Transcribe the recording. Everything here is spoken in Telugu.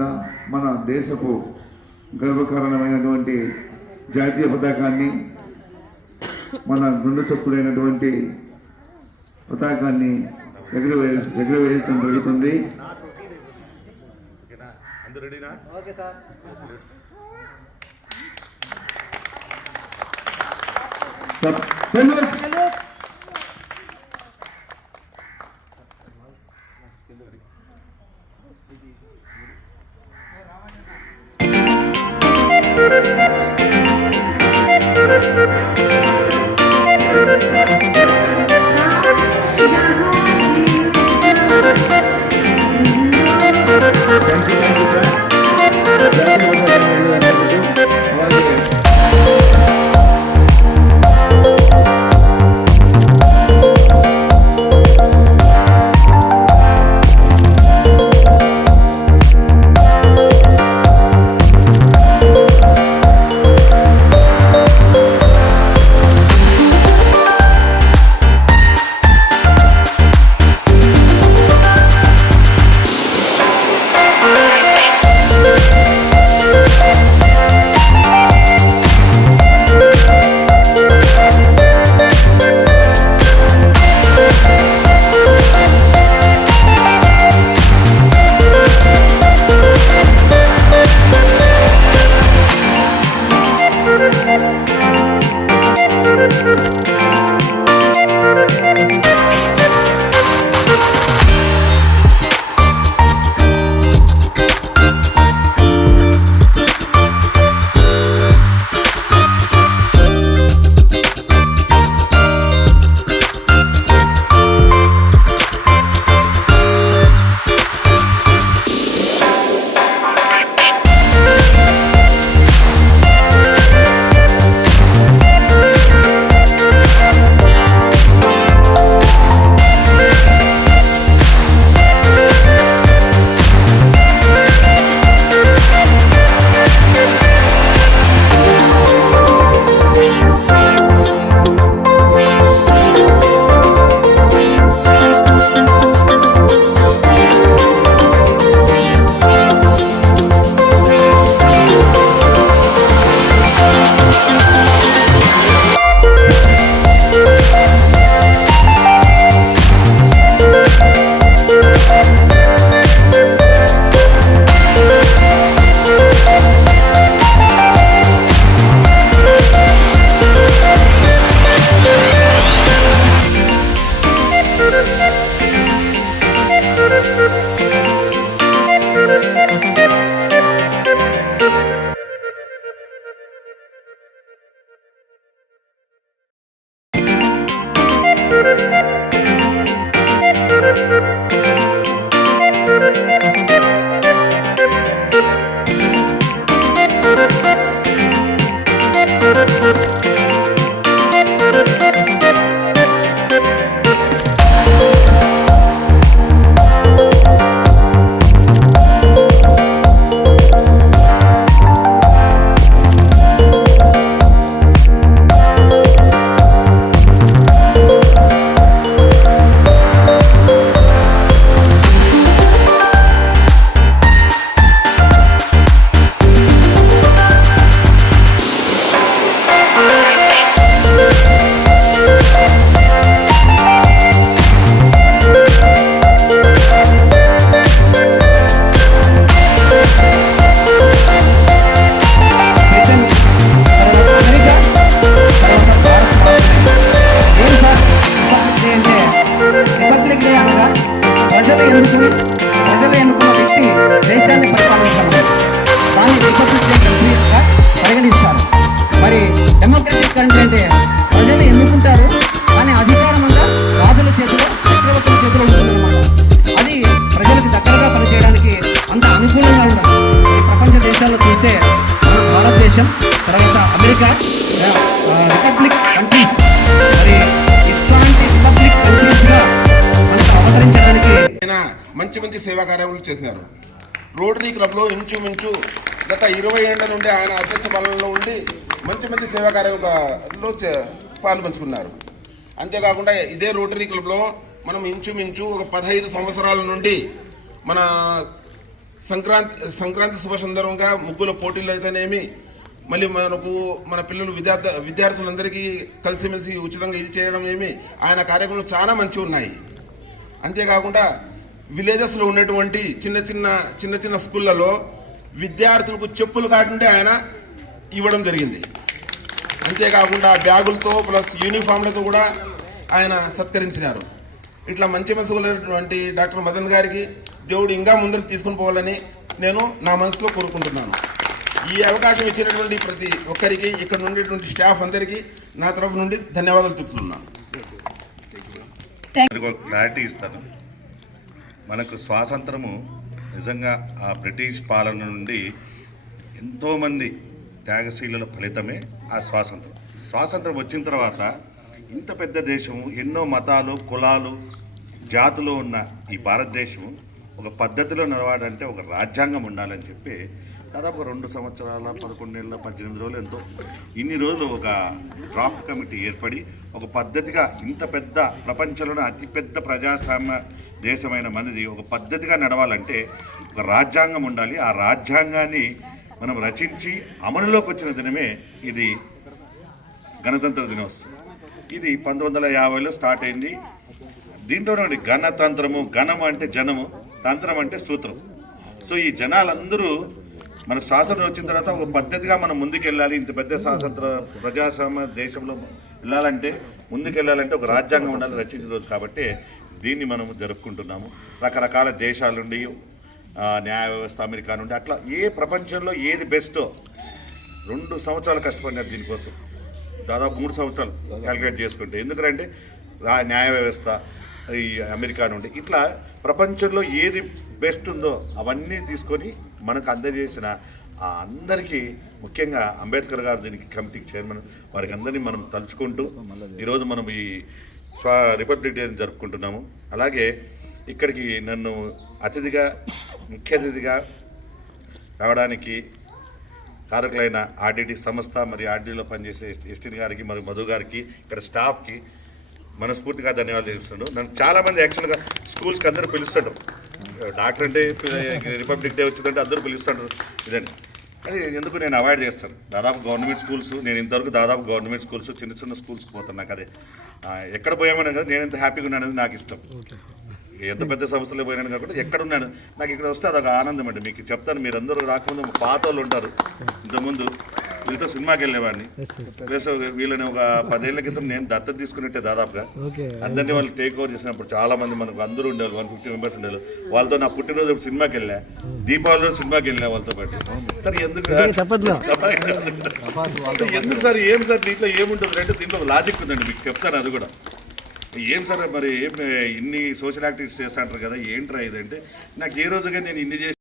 జెండా, మన దేశపు గర్వకారణమైనటువంటి జాతీయ పతాకాన్ని, మన గుండె చప్పుడైనటువంటి పతాకాన్ని ఎగురవేయడం జరుగుతుంది. రిపబ్లిక్ కంట్రీస్ మరి ఇట్లాంటి రిపబ్లిక్ కంట్రీస్ గా మనకు అవతరించడానికి మంచి మంచి సేవా కార్యక్రమాలు చేశారు. రోటరీ క్లబ్లో ఇంచుమించు గత 20 ఏళ్ల నుండి ఆయన అధ్యక్ష పాలనలో ఉండి మంచి మంచి సేవా కార్యక్రమాల్లో పాల్పంచుకున్నారు. అంతేకాకుండా ఇదే రోటరీ క్లబ్లో మనం ఇంచుమించు ఒక 15 సంవత్సరాల నుండి మన సంక్రాంతి శుభ సందర్భంగా ముగ్గుల పోటీలు అయితేనేమి, మళ్ళీ మన పిల్లలు విద్యార్థులందరికీ కలిసిమెలిసి ఉచితంగా ఇది చేయడం ఏమి, ఆయన కార్యక్రమాలు చాలా మంచిగా ఉన్నాయి. అంతేకాకుండా విలేజెస్లో ఉన్నటువంటి చిన్న చిన్న స్కూళ్ళలో విద్యార్థులకు చెప్పులు కాటుండే ఆయన ఇవ్వడం జరిగింది. అంతేకాకుండా బ్యాగులతో ప్లస్ యూనిఫామ్లతో కూడా ఆయన సత్కరించినారు. ఇట్లా మంచి మనసుకున్నటువంటి డాక్టర్ మదన్ గారికి దేవుడు ఇంకా ముందుకు తీసుకుని పోవాలని నేను నా మనసులో కోరుకుంటున్నాను. ఈ అవకాశం ఇచ్చినటువంటి ప్రతి ఒక్కరికి, ఇక్కడ ఉండేటువంటి స్టాఫ్ అందరికీ నా తరఫు నుండి ధన్యవాదాలు చెప్తున్నాను. ఒక క్లారిటీ ఇస్తాను. మనకు స్వాతంత్రము నిజంగా ఆ బ్రిటిష్ పాలన నుండి ఎంతోమంది త్యాగశీలుల ఫలితమే ఆ స్వాతంత్రం వచ్చిన తర్వాత ఇంత పెద్ద దేశము, ఎన్నో మతాలు, కులాలు, జాతులు ఉన్న ఈ భారతదేశం ఒక పద్ధతిలో నడవాలంటే ఒక రాజ్యాంగం ఉండాలని చెప్పి దాదాపు 2 సంవత్సరాల 11 నెలల 18 రోజులు ఎంతో ఇన్ని రోజులు ఒక డ్రాఫ్ట్ కమిటీ ఏర్పడి ఒక పద్ధతిగా ఇంత పెద్ద ప్రపంచంలోనే అతిపెద్ద ప్రజాస్వామ్య దేశమైన మనది ఒక పద్ధతిగా నడవాలంటే ఒక రాజ్యాంగం ఉండాలి. ఆ రాజ్యాంగాన్ని మనం రచించి అమలులోకి వచ్చిన దినమే ఇది గణతంత్ర దినోత్సవం. ఇది 1950లో స్టార్ట్ అయింది. దీంట్లోనే గణతంత్రము, గణం అంటే జనము, తంత్రం అంటే సూత్రం. సో ఈ జనాలందరూ మనకు స్వాతంత్రం వచ్చిన తర్వాత ఒక పద్ధతిగా మనం ముందుకెళ్ళాలి. ఇంత పెద్ద స్వాతంత్ర ప్రజాస్వామ్య దేశంలో వెళ్ళాలంటే ముందుకెళ్ళాలంటే ఒక రాజ్యాంగం ఉండాలి రచించిన రోజు. కాబట్టి దీన్ని మనము జరుపుకుంటున్నాము. రకరకాల దేశాల నుండి, న్యాయ వ్యవస్థ అమెరికా నుండి, అట్లా ఏ ప్రపంచంలో ఏది బెస్టో 2 సంవత్సరాలు కష్టపడినారు దీనికోసం. దాదాపు 3 సంవత్సరాలు క్యాలిక్యులేట్ చేసుకుంటే. ఎందుకంటే న్యాయ వ్యవస్థ ఈ అమెరికా నుండి ఇట్లా ప్రపంచంలో ఏది బెస్ట్ ఉందో అవన్నీ తీసుకొని మనకు అందజేసిన అందరికీ, ముఖ్యంగా అంబేద్కర్ గారు దీనికి కమిటీకి చైర్మన్, వారికి అందరినీ మనం తలుచుకుంటూ ఈరోజు మనం ఈ రిపబ్లిక్ డేని జరుపుకుంటున్నాము. అలాగే ఇక్కడికి నన్ను ముఖ్య అతిథిగా రావడానికి కారకులైన ఆర్డిటి సంస్థ మరియు ఆర్డీలో పనిచేసే ఎస్టీన్ గారికి మరియు మధు గారికి, ఇక్కడ స్టాఫ్కి మనస్ఫూర్తిగా ధన్యవాదాలు తెలుస్తున్నాను. నన్ను చాలామంది యాక్చువల్గా స్కూల్స్కి అందరూ పిలుస్తుంటారు. డాక్టర్ అంటే రిపబ్లిక్ డే వచ్చిందంటే అందరూ పిలుస్తుంటారు ఇదండి. అది ఎందుకు నేను అవాయిడ్ చేస్తాను. దాదాపు గవర్నమెంట్ స్కూల్స్, నేను ఇంతవరకు దాదాపు గవర్నమెంట్ స్కూల్స్, చిన్న స్కూల్స్కి పోతాను. నాకు అదే ఎక్కడ పోయామని కదా, నేను ఎంత హ్యాపీగా ఉన్నాను అనేది నాకు ఇష్టం. ఎంత పెద్ద సంస్థలో పోయినాను కాబట్టి ఎక్కడున్నాను నాకు ఇక్కడ వస్తే అదొక ఆనందం అండి. మీకు చెప్తాను, మీరందరూ రాకముందు పాత వాళ్ళు ఉంటారు. ఇంతకుముందు వీళ్ళతో సినిమాకి వెళ్ళేవాడిని. ప్లస్ వీళ్ళని ఒక 10 ఏళ్ల క్రితం నేను దత్తత తీసుకున్నట్టే దాదాపుగా అందరినీ వాళ్ళు టేక్ ఓవర్ చేసినప్పుడు చాలా మంది మనకు అందరూ ఉండేవాళ్ళు, 150 మెంబర్స్ ఉండేవాళ్ళు. వాళ్ళతో నా పుట్టినరోజు సినిమాకి వెళ్ళా, దీపావళి రోజు సినిమాకి వెళ్ళా వాళ్ళతో పాటు. సార్ ఎందుకు సార్ ఏం సార్ దీంట్లో ఏముంటుంది అంటే దీంట్లో లాజిక్ ఉందండి, మీకు చెప్తాను అది కూడా. ఏం సార్ మరి ఇన్ని సోషల్ యాక్టివిటీస్ చేస్తా అంటారు కదా, ఏంట్రా ఇదంటే నాకు ఏ రోజుగా నేను ఇన్ని చేసి